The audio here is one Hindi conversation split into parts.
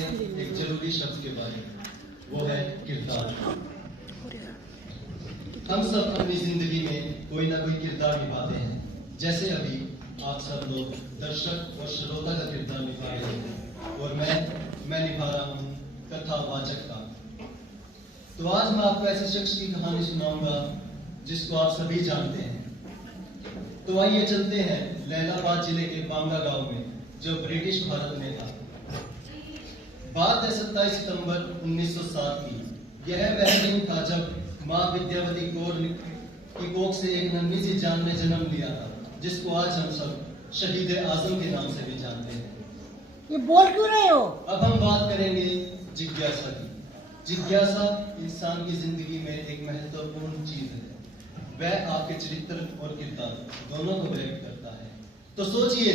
हैं एक जरूरी शब्द के बारे में, वो है किरदार। हम सब अपनी जिंदगी में कोई ना कोई किरदार निभाते हैं। जैसे अभी आप सब लोग दर्शक और श्रोता का किरदार निभा रहे हैं और मैं निभा रहा हूँ कथावाचक का। तो आज मैं आपको ऐसे शख्स की कहानी सुनाऊंगा जिसको आप सभी जानते हैं। तो आइए चलते हैं लैलाबाद जिले के बांगा गांव में, जो ब्रिटिश भारत में था। बात है 27 सितंबर 1907 की। यह वह दिन था जब माँ विद्यावती कौर की कोख से एक नन्ही सी जान ने जन्म लिया था, जिसको आज हम सब शहीद आजम के नाम से भी जानते हैं। ये बोल क्यों रहे हो? अब हम बात करेंगे जिज्ञासा की। जिज्ञासा इंसान की जिंदगी में एक महत्वपूर्ण चीज है। वह आपके चरित्र और किरदार दोनों को व्यक्त करता है। तो सोचिए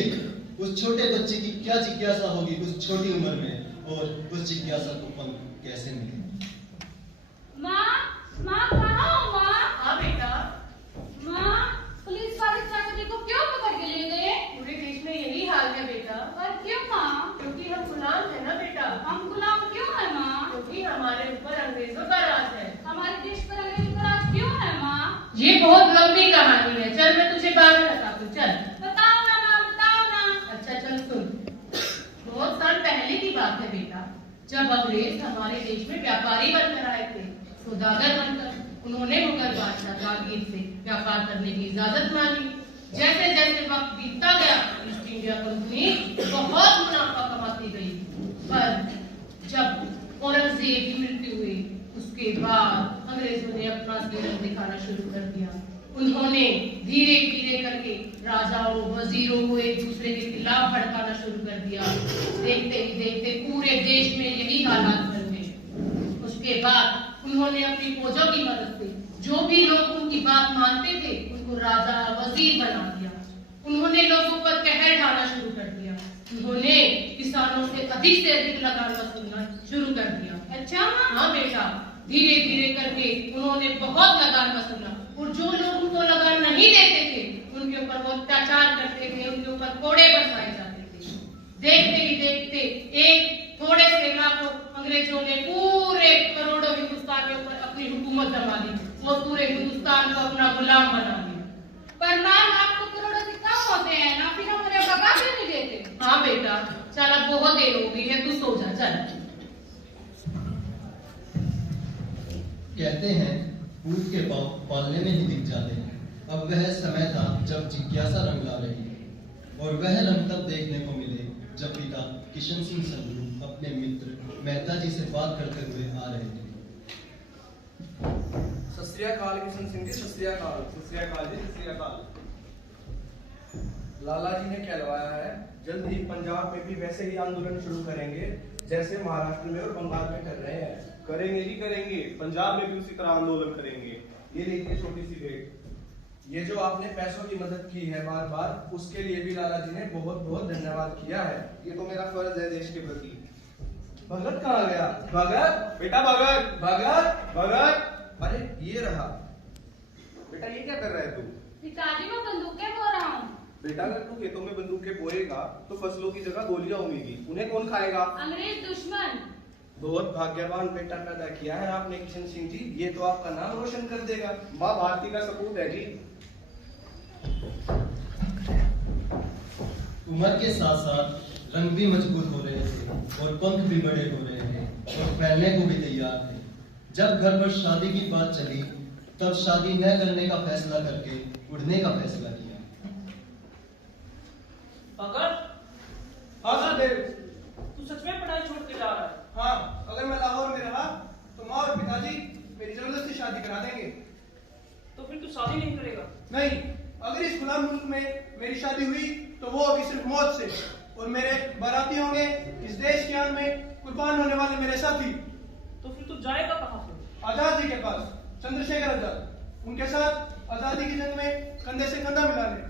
उस छोटे बच्चे की क्या जिज्ञासा होगी उस छोटी उम्र में, और उस जिज्ञासा को पंख कैसे मिले। माँ कहाँ हो माँ? हाँ बेटा। माँ, पुलिस वाले चाचा जी को क्यों पकड़ के ले गए? पूरे देश में यही हाल है बेटा। पर क्यों माँ? क्योंकि हम गुलाम है ना बेटा। हम गुलाम क्यों है माँ? क्योंकि हमारे ऊपर अंग्रेजों का राज है। हमारे देश पर अंग्रेजों का राज क्यों है माँ? ये बहुत लंबी कहानी है। चल मैं तुझे बाद में बता दूं। चल बताओ ना माँ, बताओ ना। अच्छा चल सुन। बहुत साल पहले की बात है बेटा, जब अंग्रेज हमारे देश में व्यापारी बनकर आए थे, सौदागर बनकर। उन्होंने मुगल बादशाह जहांगीर से व्यापार करने की इजाजत मांगी। जैसे जैसे वक्त बीतता गया, ईस्ट इंडिया कंपनी बहुत मुनाफा कमाती गई। पर जब औरंगजेब की मृत्यु हुई, उसके बाद अंग्रेजों ने अपना सीरत दिखाना शुरू कर दिया। उन्होंने धीरे धीरे करके राजाओं वजीरों को एक दूसरे के खिलाफ भड़काना शुरू कर दिया। देखते ही देखते पूरे देश में यही हालात बन गए। उसके बाद उन्होंने अपनी फौजों की मदद से जो भी लोग उनकी बात मानते थे उनको राजा वजीर बना दिया। उन्होंने लोगों पर कहर ढाना शुरू कर दिया। उन्होंने किसानों से अधिक लगान वसूलना शुरू कर दिया। अच्छा माँ? हाँ बेटा, धीरे धीरे करके उन्होंने बहुत लगान वसूला, और जो लोग उनको लगान नहीं देते थे उनके ऊपर वो अत्याचार करते थे, उनके ऊपर कोड़े बरसाए जाते थे। देखते ही देखते एक थोड़े से लाखों अंग्रेजों ने पूरे करोड़ों हिंदुस्तान के ऊपर अपनी हुकूमत जमा ली। वो पूरे हिंदुस्तान को अपना गुलाम बना लिया। पर माँ, लाख तो करोड़ों से कम होते हैं ना, फिर हमारे भगा क्यों नहीं देते? हाँ बेटा, चल अब बहुत देर हो गई है, तू सो जा। चल कहते हैं ऊँट के पाँव पालने में ही दिख जाते हैं। अब वह समय था जब जिज्ञासा रंग ला रही है, और वह रंग तब देखने को मिले जब पिता किशन सिंह संधू अपने मित्र मेहता जी से बात करते हुए आ रहे थे। सत श्री अकाल किशन सिंह जी, सत श्री अकाल। सत श्री अकाल जी, सत श्री अकाल। लाला जी ने कहलवाया है जल्द ही पंजाब में भी वैसे ही आंदोलन शुरू करेंगे जैसे महाराष्ट्र में और बंगाल में कर रहे हैं। करेंगे जी करेंगे, पंजाब में भी उसी तरह आंदोलन करेंगे। ये लीजिए छोटी सी भेंट। ये जो आपने पैसों की मदद की है बार बार, उसके लिए भी लाला जी ने बहुत बहुत धन्यवाद किया है। ये तो मेरा फर्ज है देश के प्रति। भगत कहाँ गया? भगत बेटा भगत, भगत भगत। अरे ये रहा। बेटा ये क्या कर रहा है तू? पिताजी, मैं बंदूकें बो रहा हूँ। बेटा अगर तू खेतों में बंदूकें बोएगा तो फसलों की जगह गोलियां उगेगी, उन्हें कौन खाएगा? अंग्रेज दुश्मन। बहुत भाग्यवान बेटा पैदा किया है आपने किशन सिंह जी, ये तो आपका नाम रोशन कर देगा। माँ भारती का सपूत है जी। उम्र के साथ साथ रंग भी मजबूत हो रहे थे और पंख भी बड़े हो रहे थे और फैलने को भी तैयार थे। जब घर पर शादी की बात चली, तब शादी न करने का फैसला करके उड़ने का फैसला किया। भगत, हाँ सर देव। तू सच में पढ़ाई छोड़ के जा रहा है? हाँ, अगर मैं लाहौर में रहा तो माँ और पिताजी मेरी जबरदस्ती शादी करा देंगे। तो फिर तू शादी नहीं करेगा? नहीं, अगर इस गुलाम मुल्क में मेरी शादी हुई तो वो होगी सिर्फ मौत से, और मेरे बाराती होंगे इस देश के आन में कुर्बान होने वाले मेरे साथी। तो फिर तू जाएगा कहाँ से? आजाद जी के पास, चंद्रशेखर आजाद, उनके साथ आजादी की जंग में कंधे से कंधा मिलाने।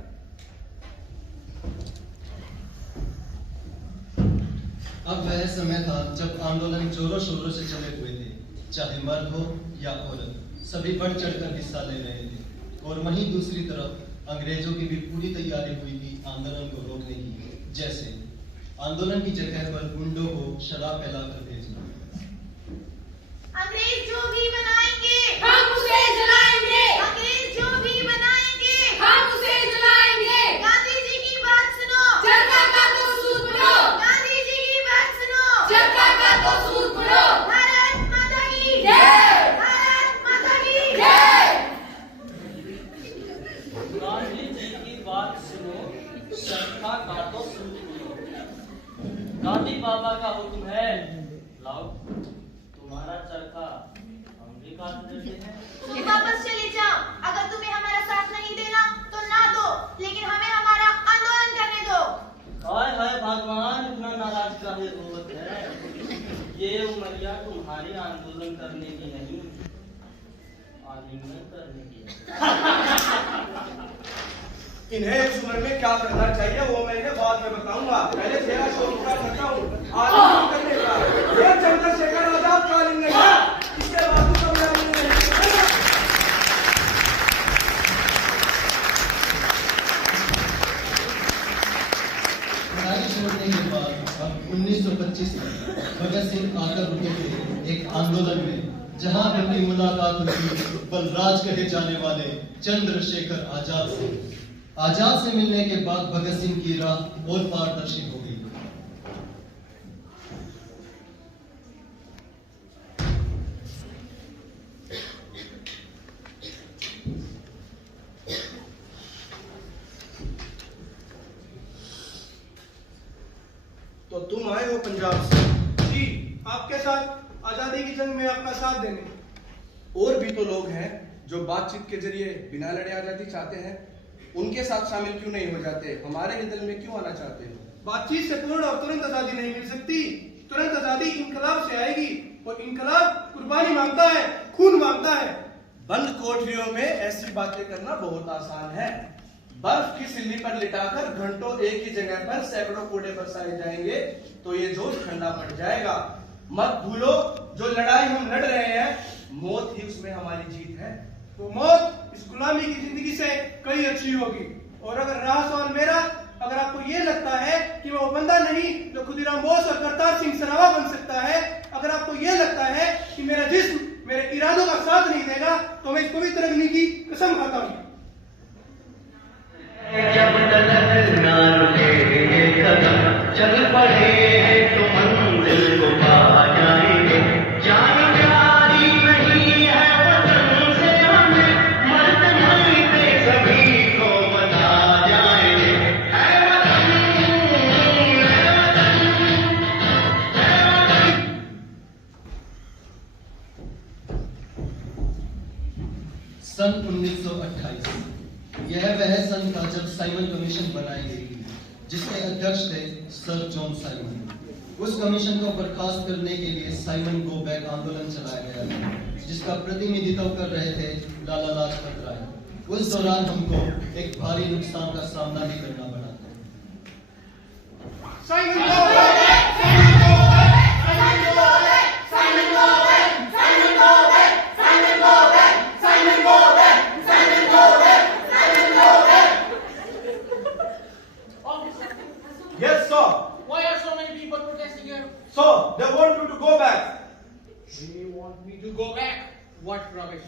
अब वह समय था जब आंदोलन जोरों शोरों से चले हुए थे। चाहे मर्द हो या औरत, सभी बढ़ चढ़कर हिस्सा ले रहे थे। और वहीं दूसरी तरफ अंग्रेजों की भी पूरी तैयारी हुई थी आंदोलन को रोकने की। जैसे आंदोलन की जगह पर गुंडों को शराब पिलाकर भेजना। अंग्रेज जो भी बनाएंगे हम उसे जलाएंगे। अंग्रेज जो भी बनाएंगे हम उसे जलाएंगे। गांधी जी की बात सुनो, चरखा का तो सूद पढ़ो। गांधी जी की बात सुनो, चरखा का तो सूद पढ़ो। भारत माता की जय। भारत माता की जय। गांधी जी की बात सुनो, चरखा काटो सूद पढ़ो। गांधी बाबा का हुक्म है, लाओ तुम्हारा चरखा हम भी काट देते हैं। तुम वापस चले जाओ। अगर तुम्हें हमारा साथ नहीं देना तो ना दो, लेकिन हमें हमारा आंदोलन करने दो। हाय हाय भगवान, इतना नाराज काहे होत है? ये उमरिया तुम्हारी आंदोलन करने की नहीं, आलिंगन करने की है। इन्हें इस उम्र में क्या करना चाहिए वो मैं इन्हें बाद में बताऊंगा। पहले तेरा शौक पूरा करता हूँ आलिंगन करने का। ये चंद्रशेखर आजाद का आलिंगन है, इसके बाद तो कभी आलिंगन नहीं करेगा। लड़ाई छोड़ने के बाद अब 1925 में भगत सिंह आकर रुके थे एक आंदोलन में, जहां उनकी मुलाकात हुई बलराज कहे जाने वाले चंद्रशेखर आजाद से। आजाद से मिलने के बाद भगत सिंह की राह और पारदर्शी हो गई। तो तुम आए हो पंजाब से? जी, आपके साथ आजादी की जंग में अपना साथ देने। और भी तो लोग हैं जो बातचीत के जरिए बिना लड़े आजादी चाहते हैं, उनके साथ शामिल क्यों नहीं हो जाते? हमारे ही दल में क्यों आना चाहते हो? बातचीत से पूर्ण और तुरंत आजादी नहीं मिल सकती। तुरंत आजादी इनकलाब से आएगी, और इनकलाब कुर्बानी मांगता है, खून मांगता है। बंद कोठरियों में ऐसी बातें करना बहुत आसान है। बर्फ की सिल्ली पर लिटाकर घंटों एक ही जगह पर सैकड़ों कोड़े बरसाए जाएंगे तो ये जोश ठंडा पड़ जाएगा। मत भूलो, जो लड़ाई हम लड़ रहे हैं, मौत ही उसमें हमारी जीत है। वो मौत इस गुलामी की जिंदगी से कई अच्छी होगी। और अगर रहा सवाल मेरा, अगर आपको ये लगता है कि मैं वो बंदा नहीं जो खुदीराम बोस और करतार सिंह सरावा बन सकता है, अगर आपको ये लगता है कि मेरा जिस्म मेरे इरादों का साथ नहीं देगा, तो मैं इस पवित्र अग्नि की कसम खाता हूँ। जब तक ना रुके ये कदम चल पड़े तो मंजिल को पा जाएंगे। जान प्यारी नहीं है वतन से हमें, मरते मरते सभी को बता जाएंगे। है वतन, है वतन, है वतन। सन 1928 यह वह सन था जब साइमन कमीशन बनाई गई थी, जिसके अध्यक्ष थे सर जॉन साइमन। उस कमीशन को बर्खास्त करने के लिए साइमन गो बैक आंदोलन चलाया गया था, जिसका प्रतिनिधित्व कर रहे थे लाला लाजपत राय। उस दौरान हमको एक भारी नुकसान का सामना भी करना पड़ा था। Simon go back, Simon go back, Simon go back, Simon go back, Simon go back, Simon go back, Simon go back, Simon go back, Simon go back. Yes, sir. Why are so many people protesting here? So they want you to go back. They want me to go back? What rubbish!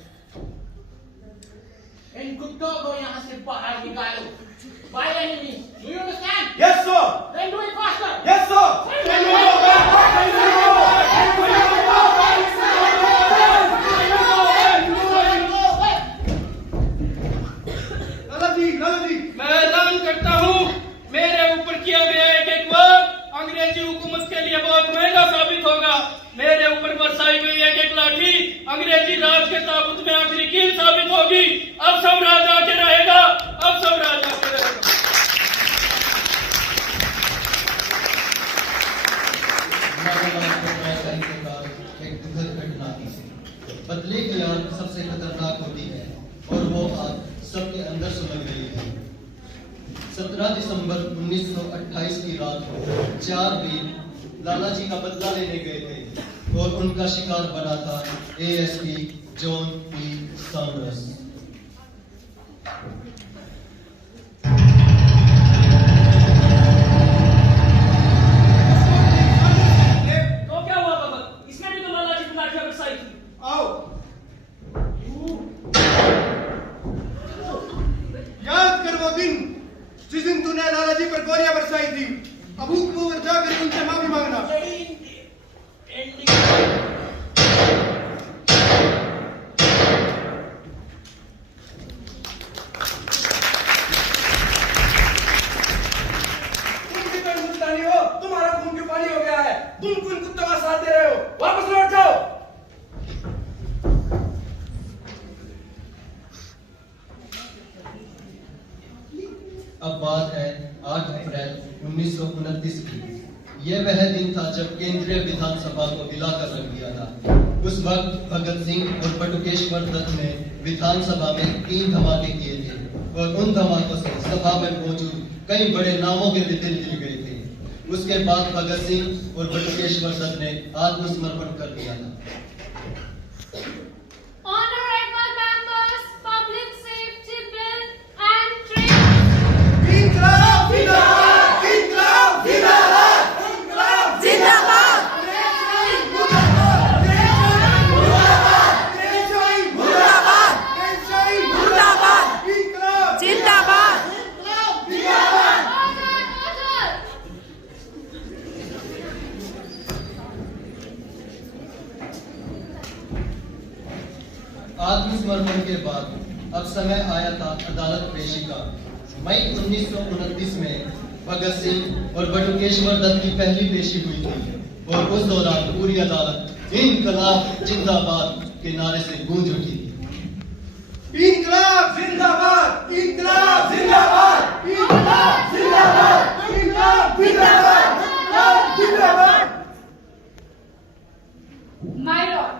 इन कुत्तों को यहाँ से बाहर निकालो. By any means. Do you understand? Yes, sir. Then do it faster. Yes, sir. Can you go back? Can you go back? Can you go back? लाला जी, मैं ऐलान करता हूँ, मेरे ऊपर किया गया एक एक वर्ड अंग्रेजी हुकूमत के लिए बहुत महंगा साबित होगा। मेरे ऊपर बरसाई गई एक एक लाठी अंग्रेजी राज के ताबूत में आखिरी कील साबित होगी। अब साम्राज्य आके रहेगा, अब साम्राज्य आके रहेगा। लाला लाजपत राय का इंतकाल एक दुखद घटना थी। बदले की आग सबसे खतरनाक होती है, और वो आग सबके अंदर सुलग रही है। 17 दिसंबर 1928 की रात को 4 वीर लाला जी का बदला लेने गए थे, और उनका शिकार बना था एएसपी जॉन पी सॉन्डर्स। तुम कुत्तों का साथ दे रहे हो? वापस लौट जाओ। अब बात है 8 अप्रैल 1929 की। यह वह दिन था जब केंद्रीय विधानसभा को हिलाकर रख दिया था। उस वक्त भगत सिंह और बटुकेश्वर दत्त ने विधानसभा में 3 धमाके किए थे और उन धमाकों से सभा में मौजूद कई बड़े नामों के दिल हिल गए थे। उसके बाद भगत सिंह और बटुकेश्वर दत्त ने आत्मसमर्पण कर दिया था। Honorable members, public safety bill and train. इनकलाब जिंदाबाद, इनकलाब जिंदाबाद, इनकलाब जिंदाबाद मुर्दाबाद इनकलाब जिंदाबाद Order, order. आत्मसमर्पण के बाद अब समय आया था अदालत पेशी का। मई 1929 में भगत सिंह और बटुकेश्वर दत्त की पहली पेशी हुई थी और उस दौरान पूरी अदालत इनकलाब जिंदाबाद के नारे से गूंज उठी थी। इनकलाब जिंदाबाद, इनकलाब जिंदाबाद, इनकलाब जिंदाबाद, इनकलाब जिंदाबाद, इनकलाब जिंदाबाद। माय लॉर्ड,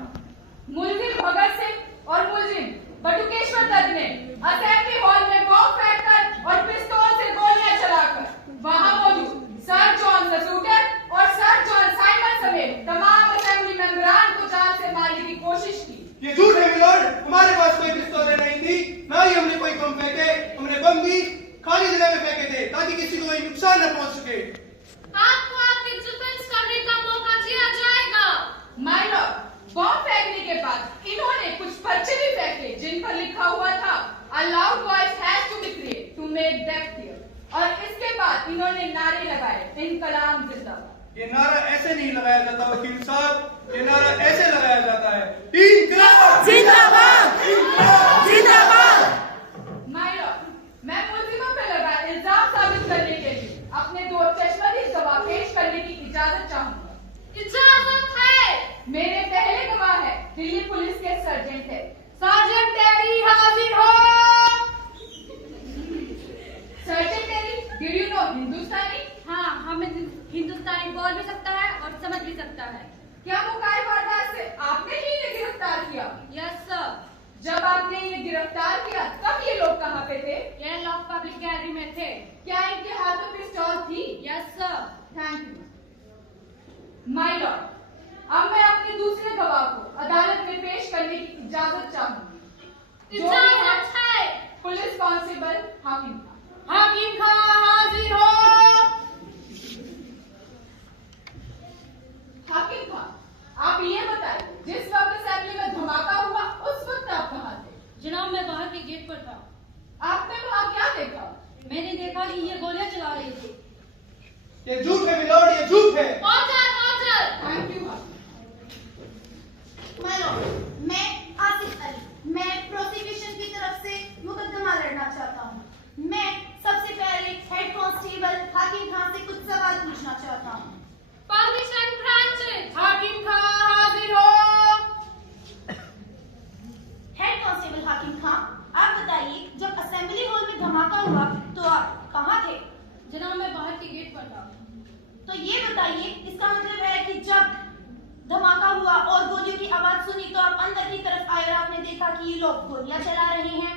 मुलजिम भगत सिंह और मुलजिम बटुकेश्वर दत्त ने असेंबली हॉल में बॉम्ब फेंककर और पिस्तौल से गोलियां चलाकर वहां मौजूद सर जॉन ससूटर और सर जॉन साइमन समेत तमाम असेंबली मेंबरान को जान से मारने की कोशिश की। ये झूठ है मिलॉर्ड, हमारे पास कोई पिस्तौलें नहीं थी, ना ही हमने कोई बम फेंके। हमने बम भी खाली जगह में फेंके थे ताकि किसी को कोई नुकसान न पहुंच सके। आपको आपकी डिफेंस करने का मौका दिया जाएगा। माय लॉर्ड, बॉम्ब फेंकने के बाद इन्होंने कुछ पर्चे भी फेंके जिन पर लिखा हुआ था A loud voice has to be created to make deaf hear। और इसके बाद इन्होंने नारे लगाए इनकलाब जिंदाबाद। ये नारा ऐसे नहीं लगाया जाता वकील साहब, ये नारा ऐसे लगाया जाता है इनकलाब जिंदाबाद जिंदाबाद। माय लॉर्ड, मैं मुलजिमों पर लगा इल्जाम साबित करने के लिए अपने 2 चश्मदीद गवाह पेश करने की इजाजत चाहूंगा। इजाजत है। मेरे पहले गवाह है दिल्ली पुलिस के सर्जेंट है सार्जेंट टेरी हाजिर हो। Sergeant Terry, did you know Hindustani? हाँ, हमें हिंदुस्तानी बोल भी सकता है और समझ भी सकता है। क्या मुकाई वारदात से आपने ही इन्हें गिरफ्तार किया? Yes sir. जब आपने इन्हें गिरफ्तार किया तब ये लोग कहाँ पे थे? ये लोग पब्लिक गैलरी में थे। क्या इनके हाथों पिस्तौल थी? Yes sir. Thank you. My Lord, अब मैं अपने दूसरे गवाह को अदालत में पेश करने की इजाजत चाहूंगी। इजाजत है। पुलिस कांस्टेबल हाकिम खान। हाकिम खान हाजिर हो। हाकिम खान, आप ये बताइए, जिस वक्त असेंबली में धमाका हुआ उस वक्त आप कहाँ थे? जनाब, मैं बाहर के गेट पर था। आपने वहाँ क्या देखा? मैंने देखा कि ये गोलियां चला रहे थे। ये झूठ है मिलॉर्ड, ये झूठ है। Order, order. थैंक यू हाकिम। माय लॉर्ड, मैं आसिफ अली, मैं प्रोसिक्यूशन की तरफ से मुकदमा लड़ना चाहता हूँ। मैं सबसे पहले हेड कांस्टेबल हाकिम खान से कुछ सवाल पूछना चाहता हूँ। Permission granted. हाकिम खान हाजिर हो। हेड कांस्टेबल हाकिम खान, आप बताइए, जब असेंबली हॉल में धमाका हुआ तो आप कहाँ थे? जनाब, मैं बाहर के गेट पर था। तो ये बताइए, इसका मतलब है कि जब धमाका हुआ और गोलियों की आवाज सुनी तो आप अंदर की तरफ आए और आपने देखा कि ये लोग गोलियां चला रहे हैं।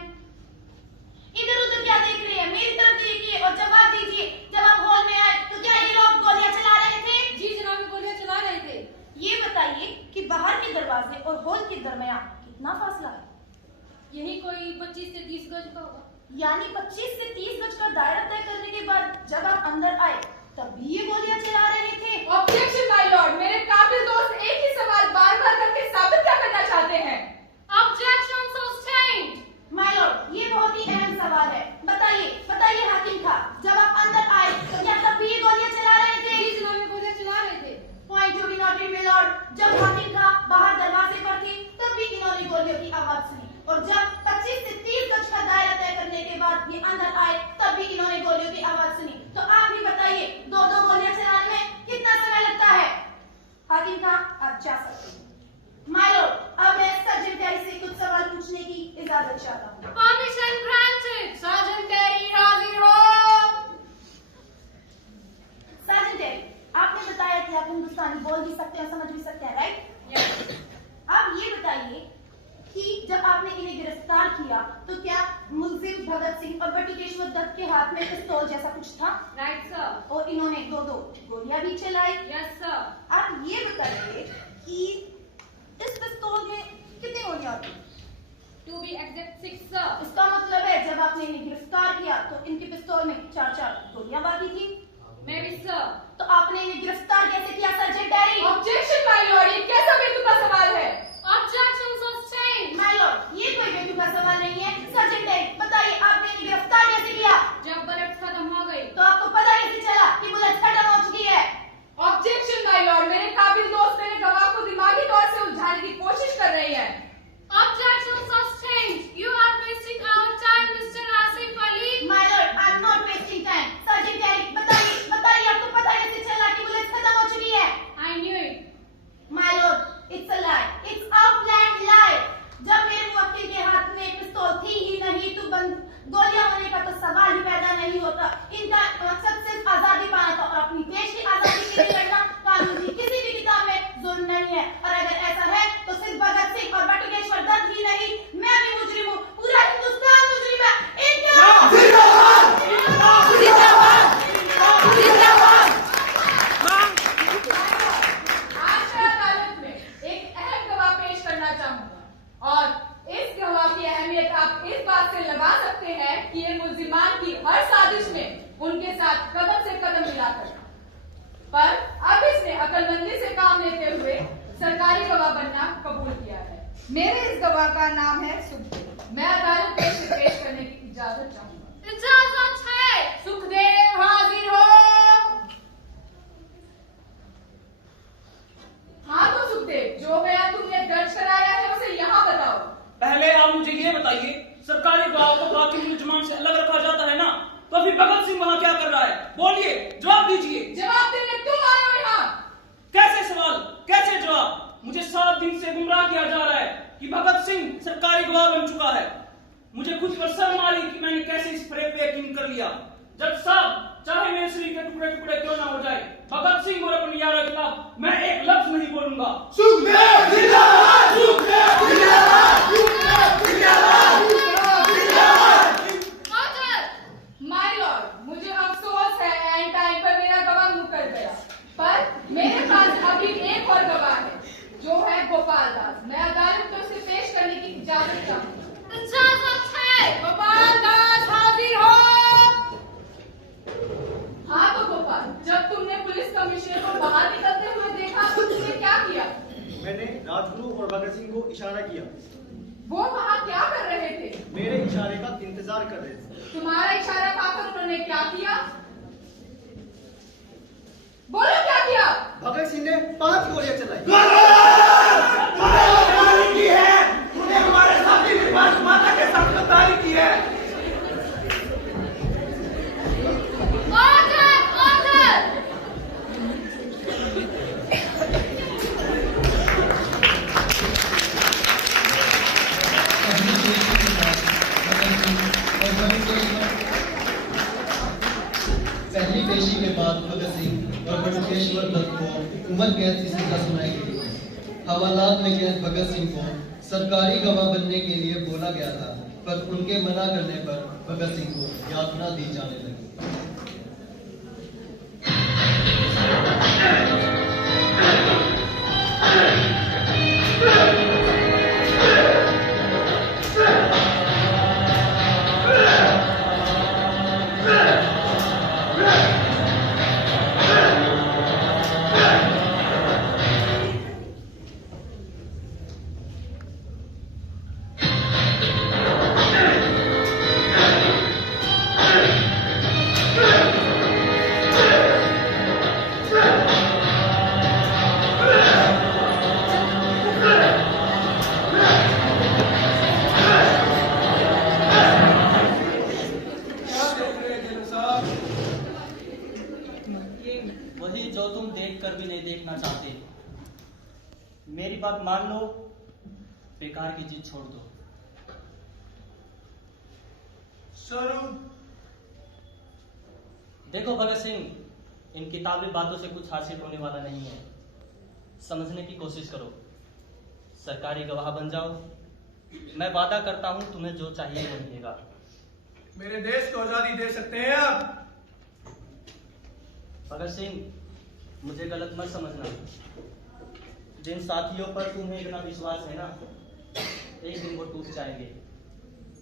इधर उधर क्या देख रहे हैं? मेरी तरफ देखिए और जवाब दीजिए। जब आप हॉल में आए तो क्या ये लोग गोलियां चला रहे थे? जी जनाब, गोलियां चला रहे थे। ये बताइए कि बाहर के दरवाजे और हॉल के दरमियान कितना फासला है? यही कोई 25 से 30 गज का होगा। यानी 25 से 30 गज का दायरा तय करने के बाद जब आप अंदर आए तब भी ये गोलियां चला रहे थे। ऑब्जेक्शन माय लॉर्ड, मेरे काबिल दोस्त एक ही सवाल बार-बार करके साबित क्या करना चाहते हैं? Objection sustained. माय लॉर्ड, ये बहुत ही अहम सवाल है। बताइए हाकिम खान, जब आप अंदर आए तो क्या तब भी ये गोलियां चला रहे थे? जी जनाब, गोलियां चला रहे थे। Point to be noted my Lord, जब हाकिम खान बाहर दरवाजे पर थे तब भी इन्होंने गोलियों की आवाज सुनी और जब 25 से 30 गज का दायरा तय करने के बाद ये अंदर आए तब भी इन्होंने गोलियों की आवाज सुनी। तो आप भी बताइए, 2-2 गोलियां चलाने में कितना समय लगता है? 2 गोलियां भी चलाई। Yes sir. आप ये बताइए कि इस पिस्तौल में कितनी गोलियां थी? To be exact 6 sir. इसका मतलब है जब आपने इन्हें गिरफ्तार किया तो इनकी पिस्तौल में 4 गोलियां बाकी थी। May be sir. तो आपने इन्हें गिरफ्तार कैसे किया sergeant dairy? Objection my Lord, ये कैसा बेतुका सवाल है? Objection sustain. माय लॉर्ड, ये कोई बेतुका सवाल नहीं है। सर्जेंट डैरी बताइए आपने इन्हें गिरफ्तार कैसे किया? जब बुलेट्स खत्म हो गई। तो आपको पता कैसे चला कि बुलेट खत्म हो चुकी है? ऑब्जेक्शन माय लॉर्ड, मेरे काबिल दोस्त मेरे गवाह को दिमागी तौर से उलझाने की कोशिश कर रही है। Objection sustain. You are wasting our time mister Asif Ali. My lord, I am not wasting time. Sergeant Darry बताइए आपको पता कैसे चला कि बुलेट खत्म हो चुकी है? I knew it. My lord, it's a lie, it's a planned lie. जब मेरे मुवक्किल के हाथ में पिस्तौल थी ही नहीं तो गोलियां होने का तो सवाल ही पैदा नहीं होता। इनका मकसद सिर्फ आजादी पाना था और अपनी देश की आजादी के लिए लड़ना कानून की किसी भी किताब में जुर्म नहीं है। और अगर ऐसा है तो सिर्फ भगत सिंह और बटुकेश्वर दत्त ही नहीं, मैं भी मुजरिम हूँ, पूरा हिंदुस्तान मुजरिम है। आज मैं अदालत में एक अहम गवाह पेश करना चाहूंगा और इस गवाह की अहमियत आप इस बात से लगा सकते हैं कि ये मुल्जिमान की हर साजिश में उनके साथ कदम से कदम मिलाकर, पर अब इसने अक्लमंदी से काम लेते हुए सरकारी गवाह बनना कबूल किया है। मेरे इस गवाह का नाम है सुखदेव। मैं अदालत में इसे पेश करने की इजाजत चाहूंगा। इजाजत है। सुखदेव हाजिर हो। हाँ तो सुखदेव, जो बयान तुमने दर्ज कराया है उसे यहाँ बताओ। पहले आप मुझे ये बताइए, सरकारी गवाह को बाकी मुलजमान से अलग रखा जाता है ना, तो फिर भगत सिंह वहाँ क्या कर रहा है? बोलिए, जवाब दीजिए। जवाब देने तुम आए हो यहाँ। कैसे सवाल, कैसे जवाब? मुझे 7 दिन से गुमराह किया जा रहा है कि भगत सिंह सरकारी गवाह बन चुका है। मुझे खुद पर शर्म आ रही कि मैंने कैसे इस फरेब पे यकीन कर लिया। जज साहब, चाहे मेरे शरीर के टुकड़े टुकड़े क्यों ना हो जाए, भगत सिंह और अपने यारों के खिलाफ मैं एक लफ्ज नहीं बोलूंगा। सुखदेव जिंदाबाद, सुखदेव जिंदाबाद, सुखदेव जिंदाबाद, माय लॉर्ड, मुझे अफसोस है एंड टाइम पर मेरा गवाह मुकर गया, पर मेरे पास अभी एक और गवाह है जो है गोपाल दास। मैं अदालत में उसे पेश करने की इजाजत चाहूंगा। इजाजत है। गोपाल दास हाजिर हो। हाँ तो गोपाल, जब तुमने पुलिस कमिश्नर को बाहर निकलते हुए देखा तो तुमने क्या किया? मैंने राजगुरु और भगत सिंह को इशारा किया। वो वहाँ क्या कर रहे थे? मेरे इशारे का इंतजार कर रहे थे। तुम्हारा इशारा पाकर उन्होंने क्या किया? बोलो क्या किया? भगत सिंह ने 5 गोलियां चलाई। तूने हमारे साथी विभास माता के साथ गद्दारी की है। Order, order. पहली पेशी के बाद भगत सिंह और बटुकेश्वर दत्त को उम्र कैद की सजा सुनाई गई। हवालात में कैद भगत सिंह को सरकारी गवाह बनने के लिए बोला गया था, पर उनके मना करने पर भगत सिंह को यातना दी जाने लगी। वही जो तुम देखकर भी नहीं देखना चाहते। मेरी बात मान लो, बेकार की चीज छोड़ दो। देखो भगत सिंह, इन किताबी बातों से कुछ हासिल होने वाला नहीं है। समझने की कोशिश करो, सरकारी गवाह बन जाओ। मैं वादा करता हूं तुम्हें जो चाहिए वो मिलेगा। मेरे देश को आजादी दे सकते हैं आप? भगत सिंह, मुझे गलत मत समझना। जिन साथियों पर तुम्हें इतना विश्वास है ना, एक दिन वो टूट जाएंगे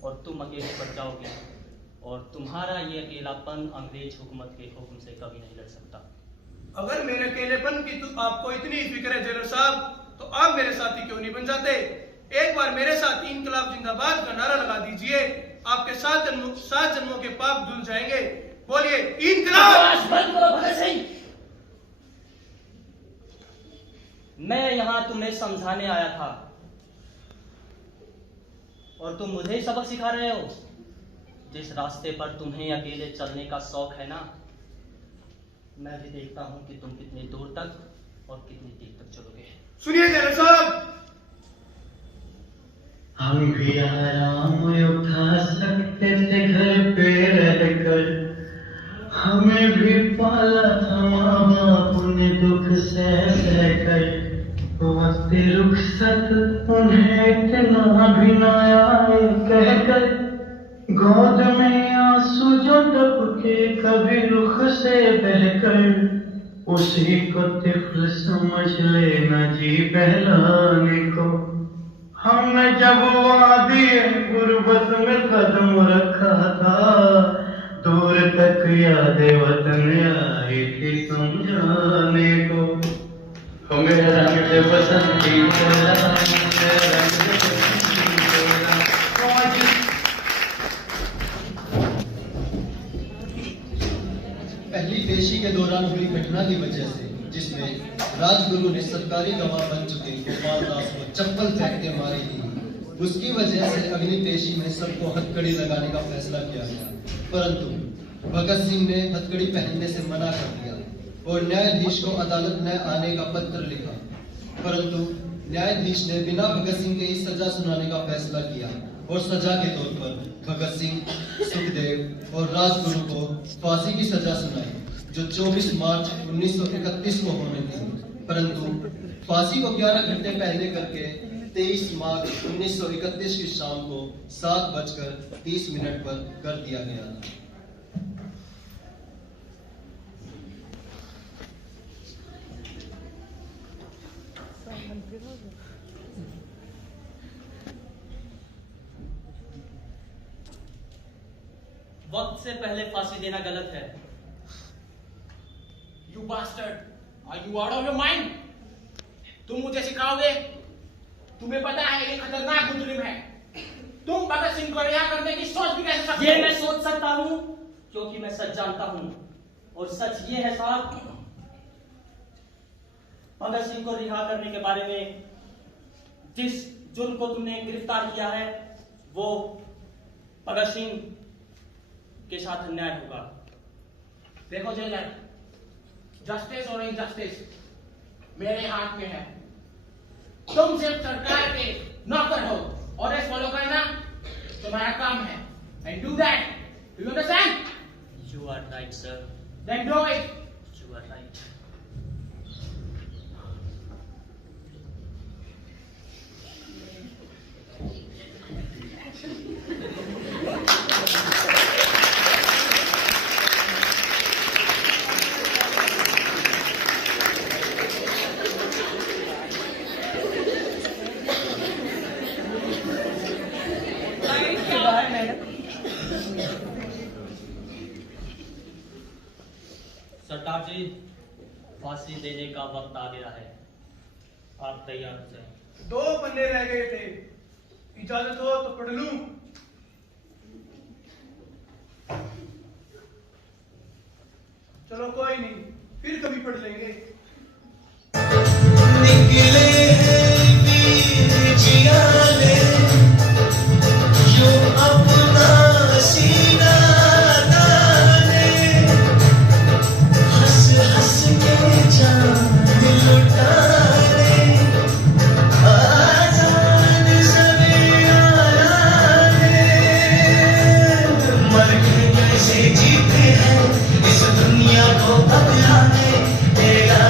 और तुम अकेले पड़ जाओगे, और तुम्हारा ये अकेलापन अंग्रेज हुकूमत के हुक्म से कभी नहीं लड़ सकता। अगर मेरे अकेलेपन की तो आपको इतनी फिक्र है जनरल साहब, तो आप मेरे साथी क्यों नहीं बन जाते? एक बार मेरे साथ इनकलाब जिंदाबाद का नारा लगा दीजिए, आपके 7 जन्मों के पाप धुल जाएंगे। बोलिए इनकलाब। बंद करो भगत सिंह। मैं यहाँ तुम्हें समझाने आया था और तुम मुझे ही सबक सिखा रहे हो। जिस रास्ते पर तुम्हें अकेले चलने का शौक है ना, मैं भी देखता हूँ कि तुम कितनी दूर तक और कितनी देर तक चलोगे। सुनिए जनरल साहब, हम भी आराम उठा सकते थे घर पे रहकर, हमें भी पाला था माँ बाप ने दुख सह कर। वक्त रुखसत उन्हें इतना भी न आए कहकर, गोद में आंसू जो टपके कभी रुख से बहकर, उसी को तिफ्ल समझ लेना जी बहलाने को। हमने जब वादी गुर्बत में कदम रखा था, दूर तक याद वतन आई थी समझाने को। हमें रंग बसंती पहली पेशी के दौरान हुई घटना की वजह से, जिसमें राजगुरु ने सरकारी गवाह बन चुके गोपाल दास को चप्पल फेंक के मारी थी, उसकी वजह से अगली पेशी में सबको हथकड़ी लगाने का फैसला किया गया। परंतु भगत सिंह ने हथकड़ी पहनने से मना कर दिया और न्यायाधीश को अदालत में आने का पत्र लिखा। परंतु न्यायाधीश ने बिना भगत सिंह के ही सजा सुनाने का फैसला किया और सजा के तौर पर भगत सिंह, सुखदेव और राजगुरु को फांसी की सजा सुनाई, जो 24 मार्च 1931 को होनी थी। परंतु फांसी को 11 घंटे पहले करके 23 मार्च 1931 की शाम को 7:30 पर कर दिया गया था। वक्त से पहले फांसी देना गलत है। You bastard, are you out of your mind? तुम मुझे सिखाओगे? तुम्हें पता है ये खतरनाक मुजरिम है। तुम भगत सिंह को रिहा करने की सोच भी कैसे सकते हो? ये मैं सोच सकता हूँ क्योंकि मैं सच जानता हूँ, और सच ये है साहब, भगत सिंह को रिहा करने के बारे में जिस जुर्म को तुमने गिरफ्तार किया है, वो भगत सिंह के साथ अन्याय होगा। देखो जेलर, जस्टिस और इनजस्टिस मेरे हाथ में है। तुम सिर्फ सरकार के नौकर हो, ऑर्डर्स फॉलो करना तुम्हारा काम है। And do that. Do you understand? You are right, sir. Then do it. You are right. सरदार जी, फांसी देने का वक्त आ गया है, आप तैयार हो जाएं। 2 पन्ने रह गए थे, इजाजत हो तो पढ़ लूं। चलो कोई नहीं, फिर कभी पढ़ लेंगे। निकले जियाले जो अपना सीना ताने, हंस हंस के जान लुटाने, आजाद सभी आयाने, मर के कैसे जीते हैं इस दुनिया को बदलाने, तेरा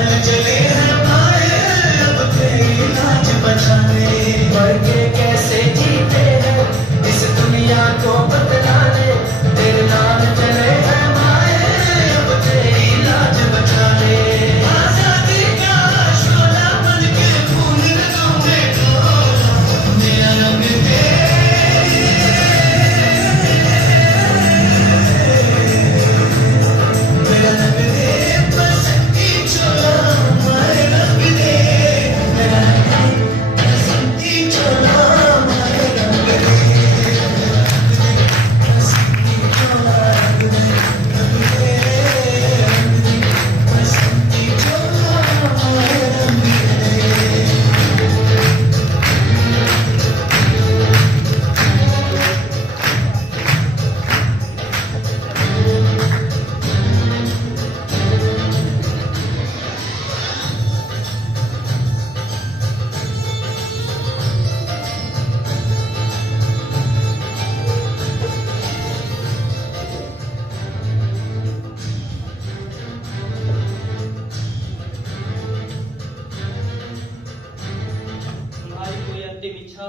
इच्छा?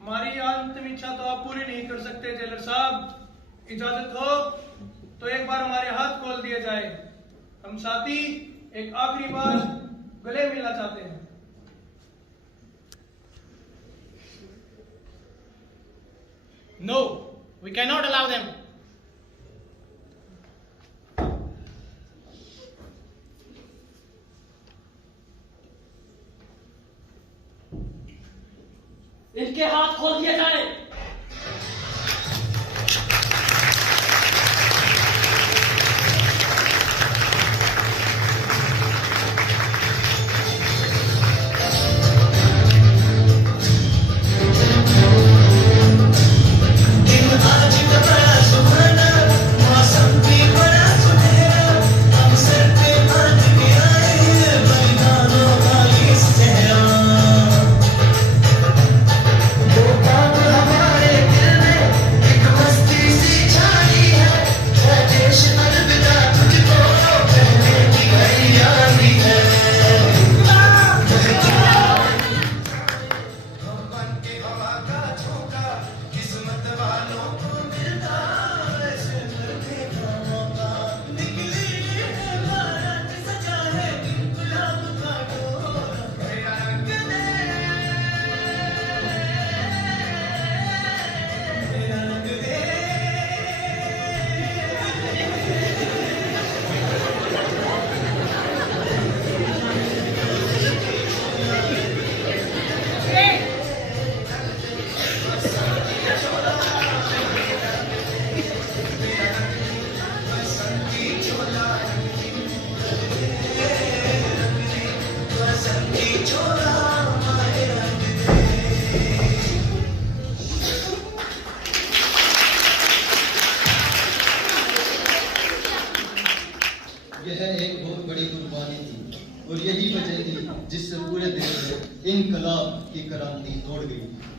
हमारी अंतिम इच्छा तो आप पूरी नहीं कर सकते जेलर साहब। इजाजत हो तो एक बार हमारे हाथ खोल दिए जाए। हम साथी एक आखिरी बार गले मिलना चाहते हैं। No, we cannot allow them. इनके हाथ खोल दिए जाए। यह एक बहुत बड़ी कुर्बानी थी और यही वजह थी जिससे पूरे देश में इनकलाब की क्रांति दौड़ गई।